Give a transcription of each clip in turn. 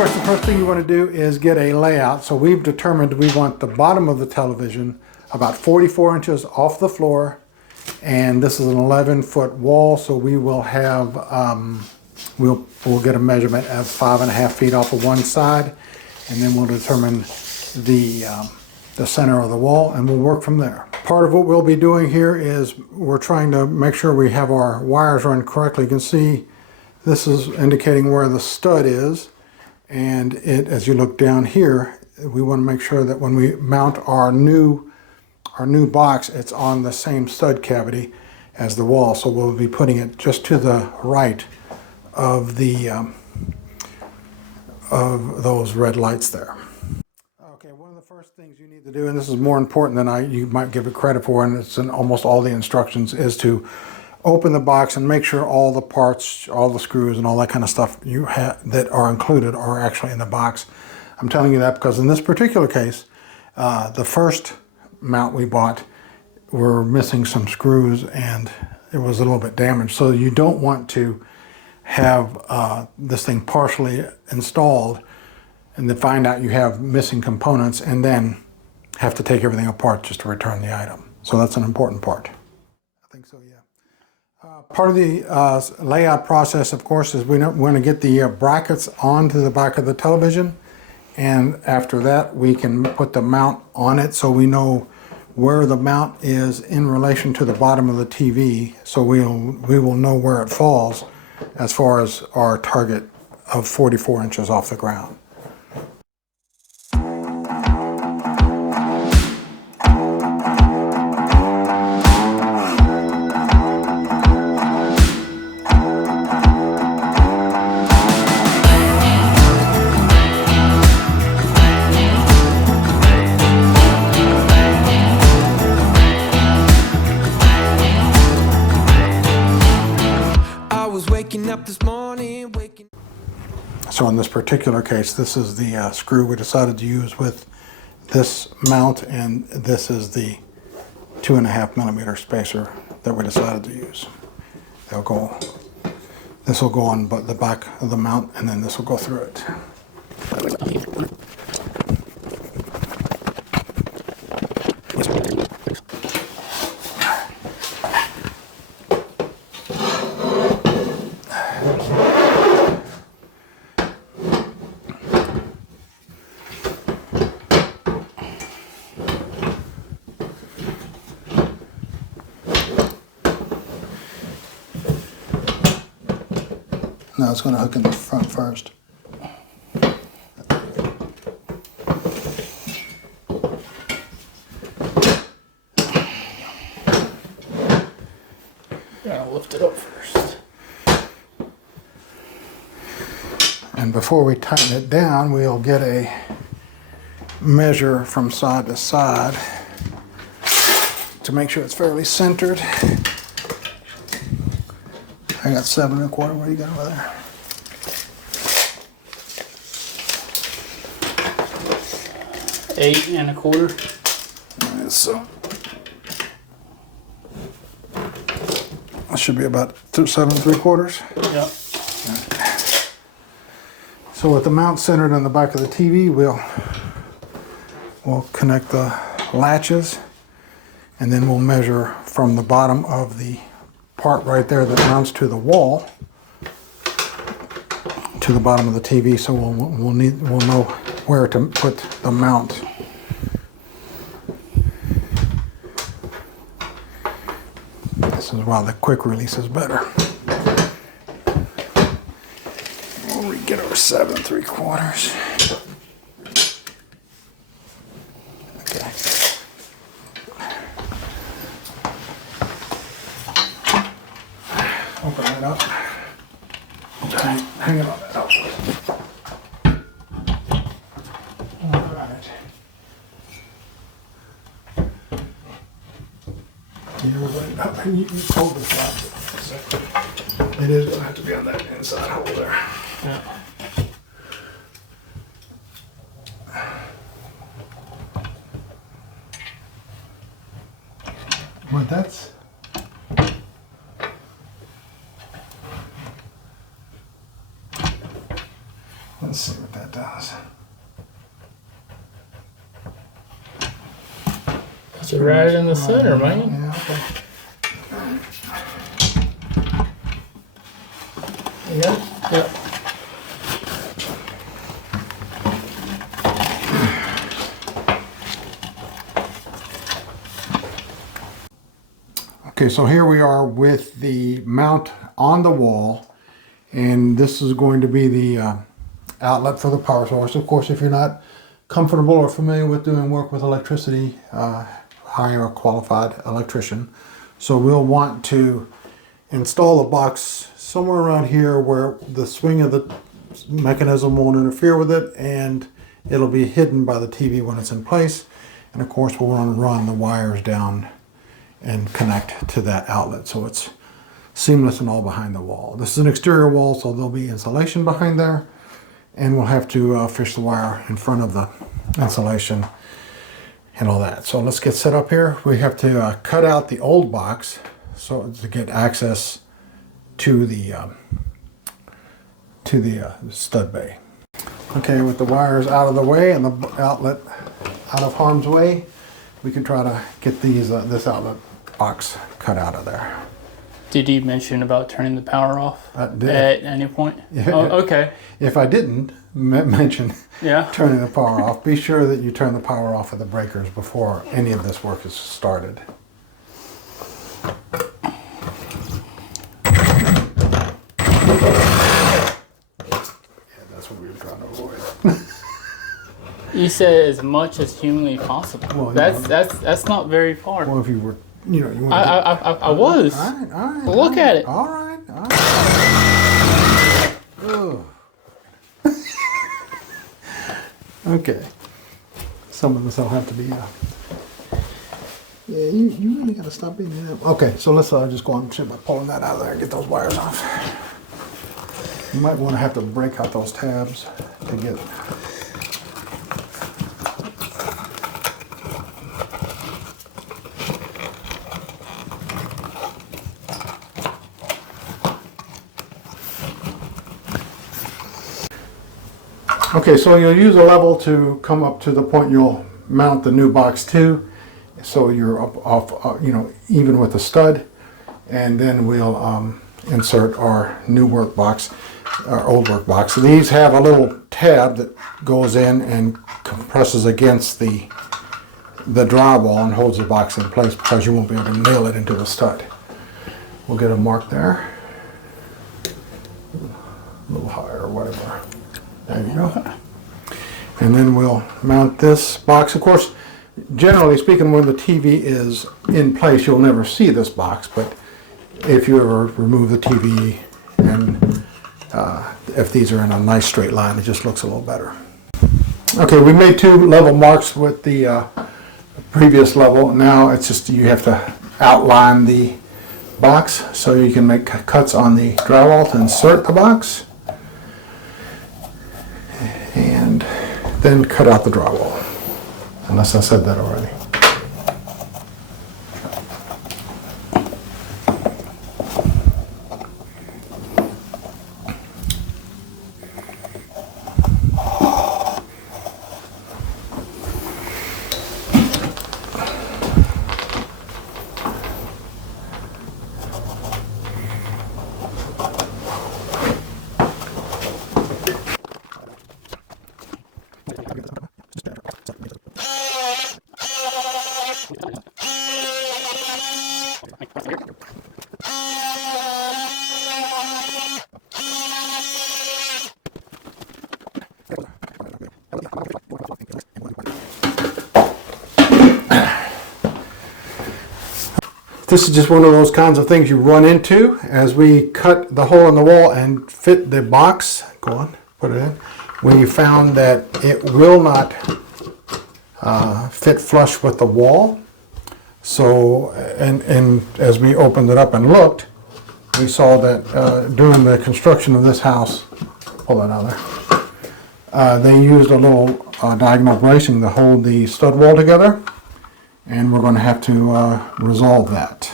course, the first thing you want to do is get a layout. So we've determined we want the bottom of the television about 44 inches off the floor, and this is an 11-foot wall, so we will have we'll get a measurement of 5.5 feet off of one side, and then we'll determine the center of the wall, and we'll work from there. Part of what we'll be doing here is we're trying to make sure we have our wires run correctly. You can see this is indicating where the stud is, and as you look down here, we want to make sure that when we mount our new box, it's on the same stud cavity as the wall. So we'll be putting it just to the right of those red lights there. Okay, one of the first things you need to do, and this is more important than you might give it credit for, and it's in almost all the instructions, is to open the box and make sure all the parts, all the screws and all that kind of stuff you have that are included are actually in the box. I'm telling you that because in this particular case, the first mount we bought, we're missing some screws and it was a little bit damaged. So you don't want to have this thing partially installed and then find out you have missing components and then have to take everything apart just to return the item. So that's an important part. I think so, yeah. Part of the layout process, of course, is we want to get the brackets onto the back of the television, and after that we can put the mount on it so we know where the mount is in relation to the bottom of the TV, so we will know where it falls as far as our target of 44 inches off the ground. So in this particular case, this is the screw we decided to use with this mount, and this is the 2.5 millimeter spacer that we decided to use. This will go on the back of the mount, and then this will go through it. Now it's going to hook in the front first. Gotta lift it up first. And before we tighten it down, we'll get a measure from side to side to make sure it's fairly centered. I got 7 1/4. What do you got over there? 8 1/4. So that should be about 7 3/4. Yep. So with the mount centered on the back of the TV, we'll connect the latches, and then we'll measure from the bottom of the part right there that mounts to the wall to the bottom of the TV, so we'll know where to put the mount. This is why the quick release is better. We'll get our 7 3/4. Okay. Open that up. Hang it on that up. All right. You hold this up. It is going to have to be on that inside hole there. Yeah. But that's... Let's see what that does. Punched it right in the center, man. Yeah, okay. You got it? Yep. Okay, so here we are with the mount on the wall, and this is going to be the outlet for the power source. Of course, if you're not comfortable or familiar with doing work with electricity, hire a qualified electrician. So we'll want to install the box somewhere around here where the swing of the mechanism won't interfere with it, and it'll be hidden by the TV when it's in place. And of course, we'll want to run the wires down and connect to that outlet so it's seamless and all behind the wall. This is an exterior wall, so there'll be insulation behind there, and we'll have to fish the wire in front of the insulation and all that. So let's get set up here. We have to cut out the old box so to get access to the stud bay. Okay, with the wires out of the way and the outlet out of harm's way, we can try to get these this outlet box cut out of there. Did you mention about turning the power off Did. at any point? Yeah. Oh, okay. If I didn't mention Yeah. turning the power off, be sure that you turn the power off of the breakers before any of this work is started. Yeah, that's what we were trying to avoid. You said as much as humanly possible. Well, That's not very far. Well, if you were, you know, you want I was. All right, all right. Look at it. All right, all right. Ugh. Okay. Some of this will have to be. Yeah, you really got to stop being that. Okay, so let's just go on and see by pulling that out of there and get those wires off. You might want to have to break out those tabs to get. Okay, so you'll use a level to come up to the point you'll mount the new box to, so you're up off, you know, even with the stud, and then we'll insert our new work box, our old work box. So these have a little tab that goes in and compresses against the drywall and holds the box in place because you won't be able to nail it into the stud. We'll get a mark there, a little higher or whatever. There you go. And then we'll mount this box. Of course, generally speaking, when the TV is in place, you'll never see this box, but if you ever remove the TV and if these are in a nice straight line, it just looks a little better. Okay, we made two level marks with the previous level. Now it's just you have to outline the box so you can make cuts on the drywall to insert the box. And then cut out the drywall, unless I said that already. This is just one of those kinds of things you run into as we cut the hole in the wall and fit the box. Go on, put it in. We found that it will not fit flush with the wall. So, and as we opened it up and looked, we saw that during the construction of this house, pull that out there, they used a little diagonal bracing to hold the stud wall together. And we're going to have to resolve that.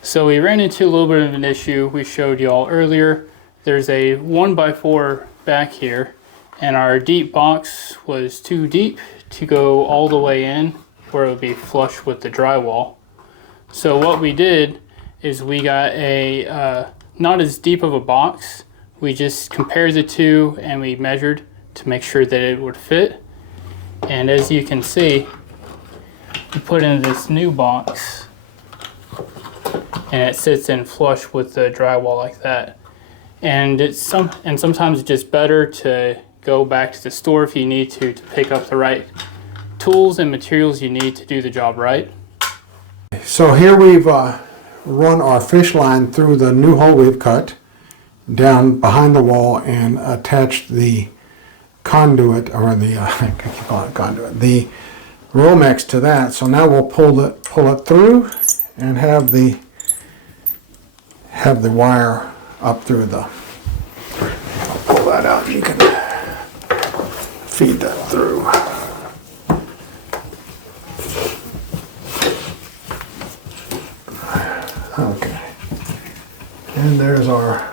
So we ran into a little bit of an issue we showed you all earlier. There's a 1x4 back here, and our deep box was too deep to go all the way in. where it would be flush with the drywall. So what we did is we got a not as deep of a box. We just compared the two and we measured to make sure that it would fit. And as you can see, we put in this new box and it sits in flush with the drywall like that. And sometimes it's just better to go back to the store if you need to pick up the right tools and materials you need to do the job right. So here we've run our fish line through the new hole we've cut down behind the wall and attached the conduit, or the I keep calling it conduit, the Romex to that. So now we'll pull it through and have the wire up through the. I'll pull that out and you can feed that through. Okay, and there's our.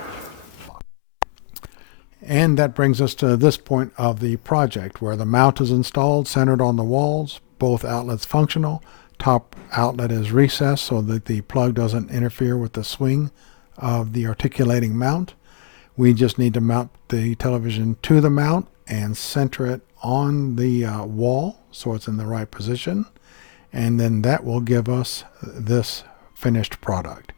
And that brings us to this point of the project where the mount is installed, centered on the walls, both outlets functional. Top outlet is recessed so that the plug doesn't interfere with the swing of the articulating mount. We just need to mount the television to the mount and center it on the wall so it's in the right position. And then that will give us this finished product.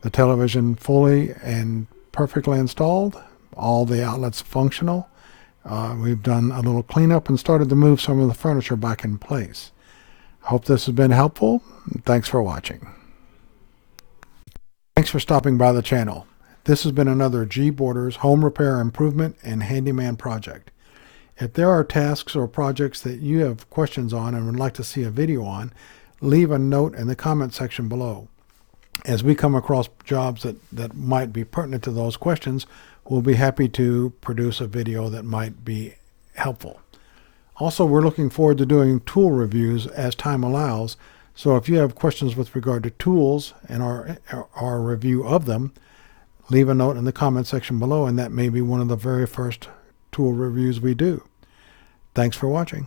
The television fully and perfectly installed. All the outlets functional. We've done a little cleanup and started to move some of the furniture back in place. I hope this has been helpful. Thanks for watching. Thanks for stopping by the channel. This has been another G Borders home repair improvement and handyman project. If there are tasks or projects that you have questions on and would like to see a video on, leave a note in the comment section below. As we come across jobs that might be pertinent to those questions, we'll be happy to produce a video that might be helpful. Also, we're looking forward to doing tool reviews as time allows. So if you have questions with regard to tools and our review of them, leave a note in the comment section below, and that may be one of the very first tool reviews we do. Thanks for watching.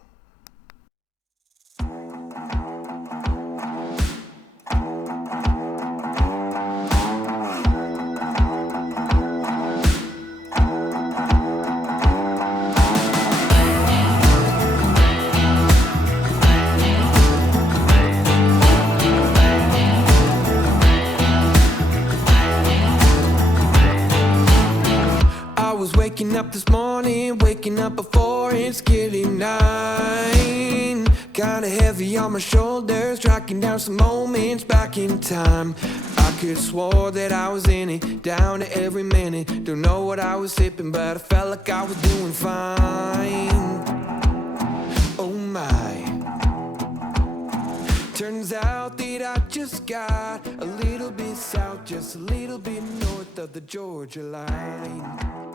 Waking up this morning, waking up before it's getting 9. Kinda heavy on my shoulders, tracking down some moments back in time. I could swore that I was in it, down to every minute. Don't know what I was sipping, but I felt like I was doing fine. Oh my. Turns out that I just got a little bit south, just a little bit north of the Georgia line.